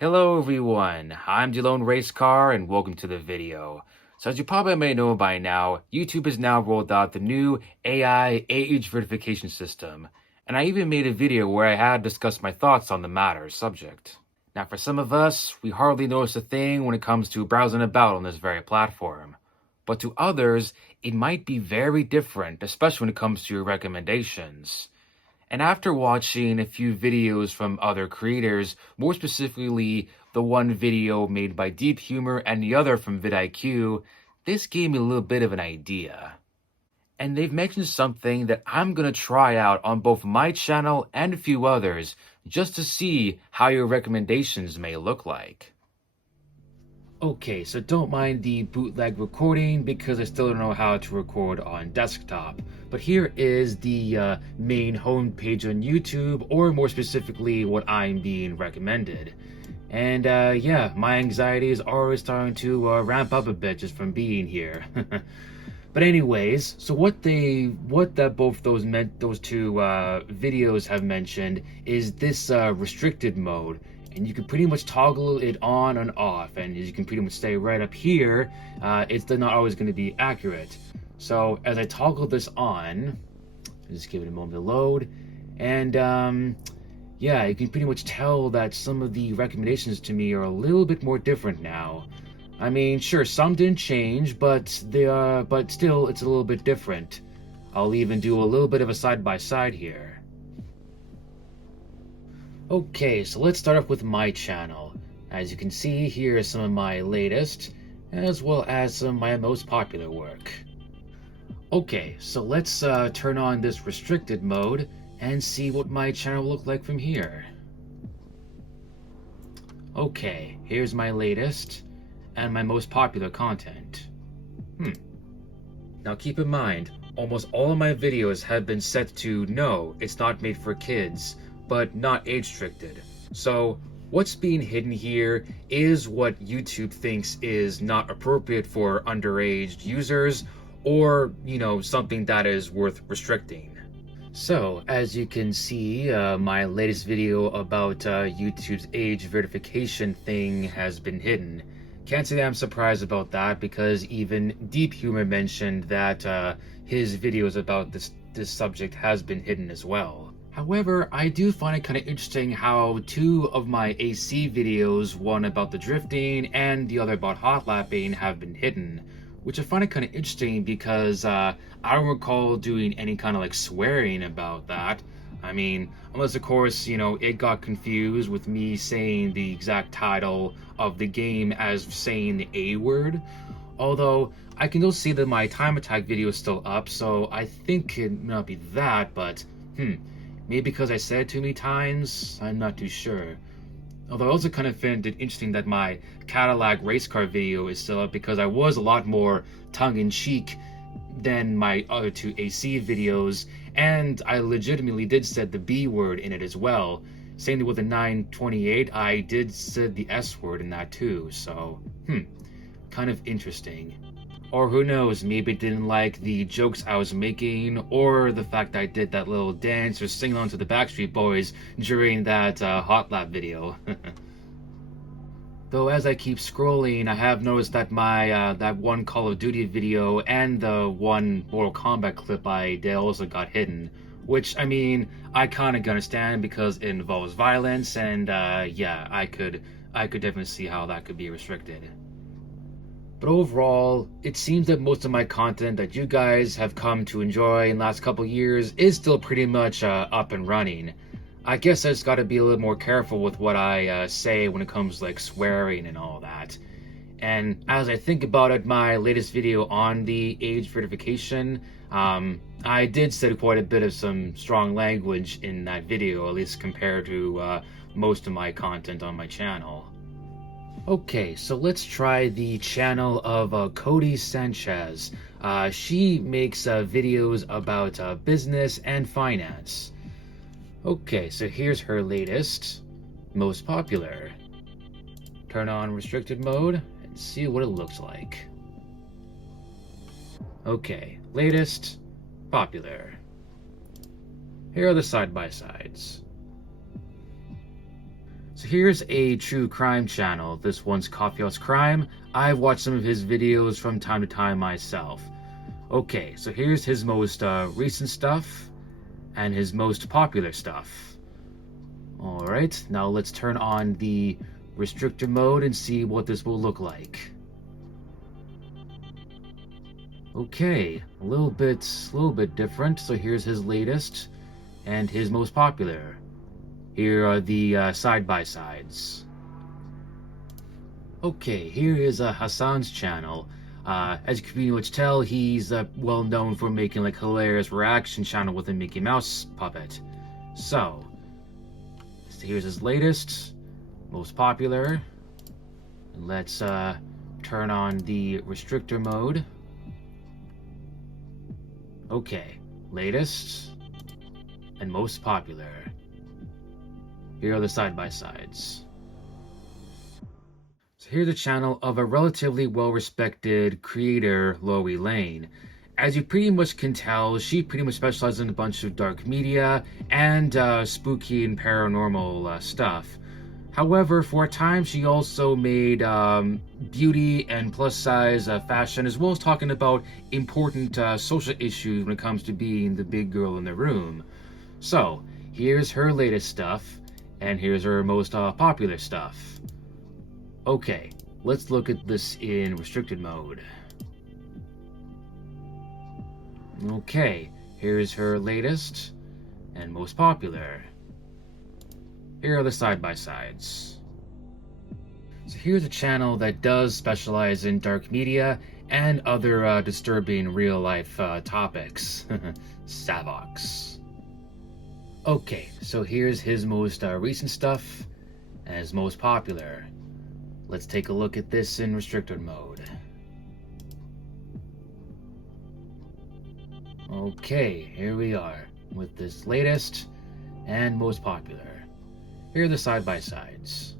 Hello everyone, I'm AloneRacecar and welcome to the video. So as you probably may know by now, YouTube has now rolled out the new AI age verification system, and I even made a video where I had discussed my thoughts on the matter subject. Now for some of us, we hardly notice a thing when it comes to browsing about on this very platform. But to others, it might be very different, especially when it comes to your recommendations. And after watching a few videos from other creators, more specifically the one video made by Deep Humor and the other from vidIQ, this gave me a little bit of an idea. And they've mentioned something that I'm going to try out on both my channel and a few others, just to see how your recommendations may look like. Okay, so don't mind the bootleg recording because I still don't know how to record on desktop. But here is the main homepage on YouTube, or more specifically, what I'm being recommended. And yeah, my anxiety is already starting to ramp up a bit just from being here. But anyways, so what that both those two videos have mentioned is this restricted mode. And you can pretty much toggle it on and off, and as you can pretty much stay right up here, it's not always going to be accurate. So as I toggle this on, just give it a moment to load, and yeah, you can pretty much tell that some of the recommendations to me are a little bit more different now. I mean, sure, some didn't change, but still, it's a little bit different. I'll even do a little bit of a side-by-side here. Okay, so let's start off with my channel. As you can see, here are some of my latest, as well as some of my most popular work. Okay, so let's turn on this restricted mode and see what my channel will look like from here. Okay, here's my latest and my most popular content. Now keep in mind, almost all of my videos have been set to no, it's not made for kids, but not age restricted. So what's being hidden here is what YouTube thinks is not appropriate for underage users, or, you know, something that is worth restricting. So as you can see, my latest video about YouTube's age verification thing has been hidden. Can't say that I'm surprised about that, because even Deep Humor mentioned that his videos about this subject has been hidden as well. However, I do find it kind of interesting how two of my AC videos, one about the drifting and the other about hot lapping, have been hidden, which I find it kind of interesting because I don't recall doing any kind of like swearing about that. I mean, unless of course, you know, it got confused with me saying the exact title of the game as saying the A word. Although, I can still see that my time attack video is still up, so I think it may not be that, but maybe because I said it too many times, I'm not too sure. Although I also kind of found it interesting that my Cadillac race car video is still up, because I was a lot more tongue-in-cheek than my other two AC videos, and I legitimately did said the B word in it as well. Same with the 928, I did said the S word in that too, so kind of interesting. Or who knows, maybe it didn't like the jokes I was making, or the fact that I did that little dance or sing along to the Backstreet Boys during that hot lap video. Though as I keep scrolling, I have noticed that my that one Call of Duty video and the one Mortal Kombat clip I did also got hidden. Which, I mean, I kind of understand because it involves violence, and yeah, I could definitely see how that could be restricted. But overall, it seems that most of my content that you guys have come to enjoy in the last couple years is still pretty much up and running. I guess I just gotta be a little more careful with what I say when it comes to like swearing and all that. And as I think about it, my latest video on the age verification, I did say quite a bit of some strong language in that video, at least compared to most of my content on my channel. Okay, so let's try the channel of Cody Sanchez. She makes videos about business and finance. Okay, so here's her latest, most popular. Turn on restricted mode and see what it looks like. Okay, latest, popular. Here are the side-by-sides. So here's a true crime channel. This one's Coffee House Crime. I've watched some of his videos from time to time myself. Okay, so here's his most recent stuff and his most popular stuff. Alright, now let's turn on the restrictor mode and see what this will look like. Okay, a little bit different. So here's his latest and his most popular. Here are the side-by-sides. Okay, here is Hassan's channel. As you can pretty much tell, he's well known for making like hilarious reaction channel with a Mickey Mouse puppet. So here's his latest, most popular. Let's turn on the restrictor mode. Okay, latest and most popular. Here are the side-by-sides. So here's the channel of a relatively well-respected creator, Loey Lane. As you pretty much can tell, she pretty much specializes in a bunch of dark media and spooky and paranormal stuff. However, for a time, she also made beauty and plus-size fashion, as well as talking about important social issues when it comes to being the big girl in the room. So, here's her latest stuff. And here's her most popular stuff. Okay, let's look at this in restricted mode. Okay, here's her latest and most popular. Here are the side-by-sides. So here's a channel that does specialize in dark media and other disturbing real-life topics. Savox. Okay, so here's his most recent stuff and his most popular. Let's take a look at this in restricted mode. Okay, here we are with this latest and most popular. Here are the side-by-sides.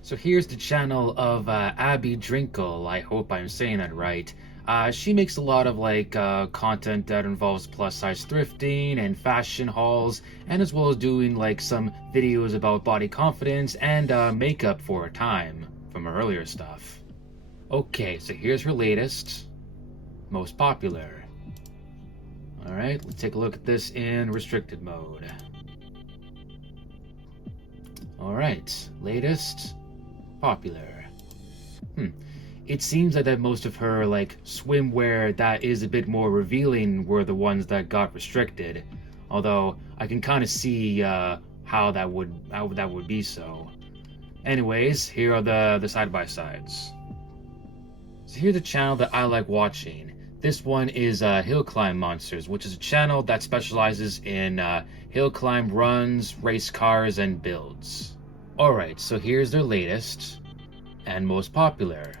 So here's the channel of Abby Drinkle. I hope I'm saying that right. She makes a lot of like content that involves plus-size thrifting and fashion hauls, and as well as doing like some videos about body confidence and makeup for a time from her earlier stuff. Okay, so here's her latest, most popular. Alright, let's take a look at this in restricted mode. Alright, latest, popular. It seems like that most of her like swimwear that is a bit more revealing were the ones that got restricted. Although I can kind of see how that would be so. Anyways, here are the side-by-sides. So here's a channel that I like watching. This one is Hill Climb Monsters, which is a channel that specializes in hill climb runs, race cars, and builds. Alright, so here's their latest and most popular.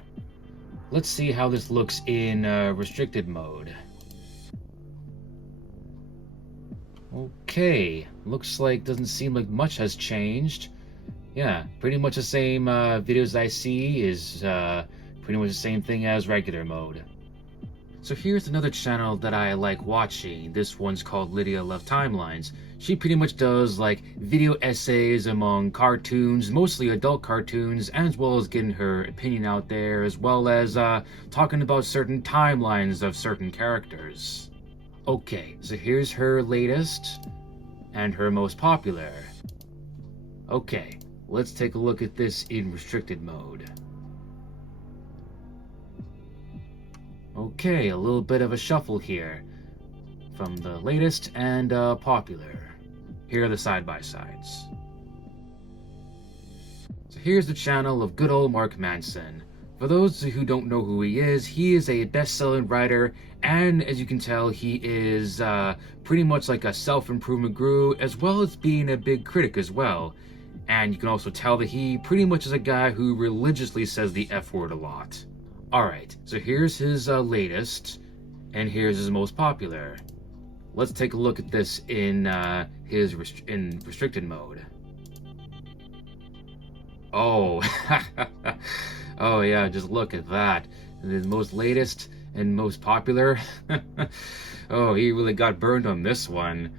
Let's see how this looks in restricted mode. Okay, looks like doesn't seem like much has changed. Yeah, pretty much the same videos I see is pretty much the same thing as regular mode. So here's another channel that I like watching. This one's called Lydia Love Timelines. She pretty much does like video essays among cartoons, mostly adult cartoons, as well as getting her opinion out there, as well as talking about certain timelines of certain characters. Okay, so here's her latest and her most popular. Okay, let's take a look at this in restricted mode. Okay, a little bit of a shuffle here from the latest and popular. Here are the side-by-sides. So here's the channel of good old Mark Manson. For those who don't know who he is a best-selling writer, and as you can tell, he is pretty much like a self-improvement guru, as well as being a big critic as well. And you can also tell that he pretty much is a guy who religiously says the F word a lot. Alright, so here's his latest, and here's his most popular. Let's take a look at this in restricted mode. Oh, oh yeah, just look at that. The most latest and most popular. Oh, he really got burned on this one.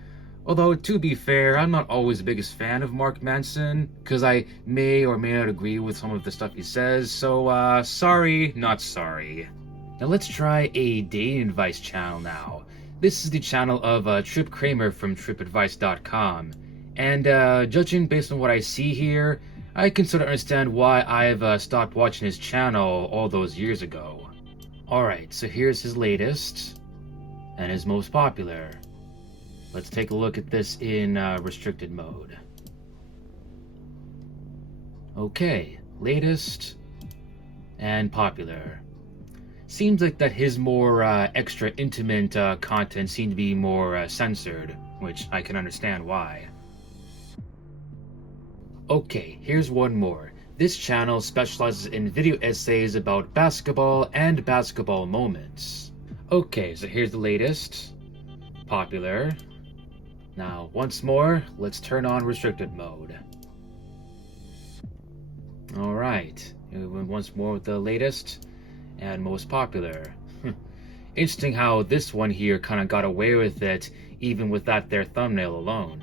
Although, to be fair, I'm not always the biggest fan of Mark Manson, because I may or may not agree with some of the stuff he says, so sorry, not sorry. Now let's try a dating advice channel now. This is the channel of Trip Kramer from tripadvice.com, and judging based on what I see here, I can sort of understand why I've stopped watching his channel all those years ago. Alright, so here's his latest, and his most popular. Let's take a look at this in restricted mode. Okay, latest and popular. Seems like that his more extra intimate content seemed to be more censored, which I can understand why. Okay, here's one more. This channel specializes in video essays about basketball and basketball moments. Okay, so here's the latest. Popular. Now, once more, let's turn on restricted mode. Alright, once more with the latest and most popular. Interesting how this one here kind of got away with it, even with that their thumbnail alone.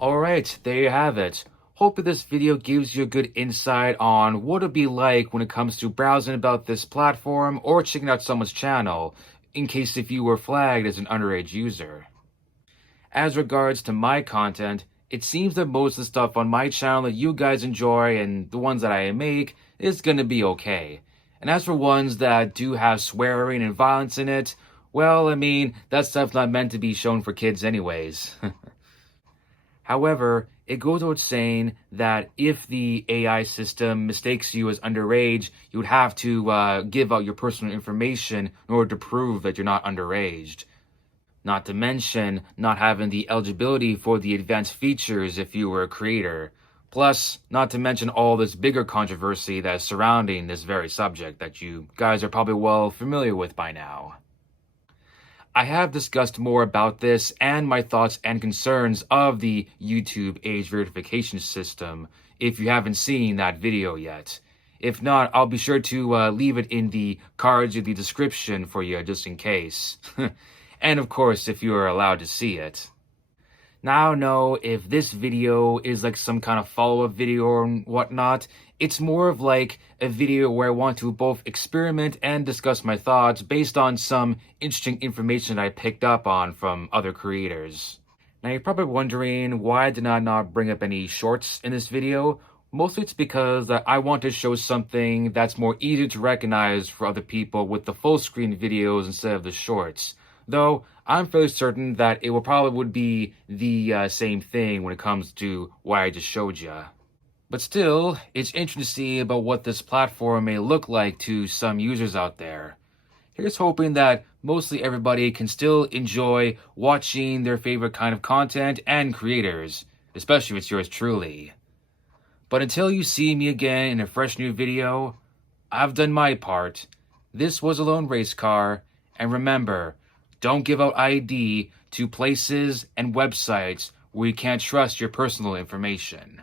Alright, there you have it. Hope that this video gives you a good insight on what it'd be like when it comes to browsing about this platform or checking out someone's channel, in case if you were flagged as an underage user. As regards to my content, it seems that most of the stuff on my channel that you guys enjoy and the ones that I make is gonna be okay. And as for ones that do have swearing and violence in it, well, I mean, that stuff's not meant to be shown for kids anyways. However, it goes without saying that if the AI system mistakes you as underage, you would have to give out your personal information in order to prove that you're not underage. Not to mention not having the eligibility for the advanced features if you were a creator. Plus, not to mention all this bigger controversy that is surrounding this very subject that you guys are probably well familiar with by now. I have discussed more about this and my thoughts and concerns of the YouTube age verification system if you haven't seen that video yet. If not, I'll be sure to leave it in the cards or the description for you just in case. And of course, if you are allowed to see it. Now know if this video is like some kind of follow-up video or whatnot, it's more of like a video where I want to both experiment and discuss my thoughts based on some interesting information I picked up on from other creators. Now you're probably wondering why did I not bring up any shorts in this video? Mostly it's because I want to show something that's more easy to recognize for other people with the full screen videos instead of the shorts. Though, I'm fairly certain that it would be the same thing when it comes to what I just showed you. But still, it's interesting to see about what this platform may look like to some users out there. Here's hoping that mostly everybody can still enjoy watching their favorite kind of content and creators, especially if it's yours truly. But until you see me again in a fresh new video, I've done my part. This was AloneRacecar, and remember, don't give out ID to places and websites where you can't trust your personal information.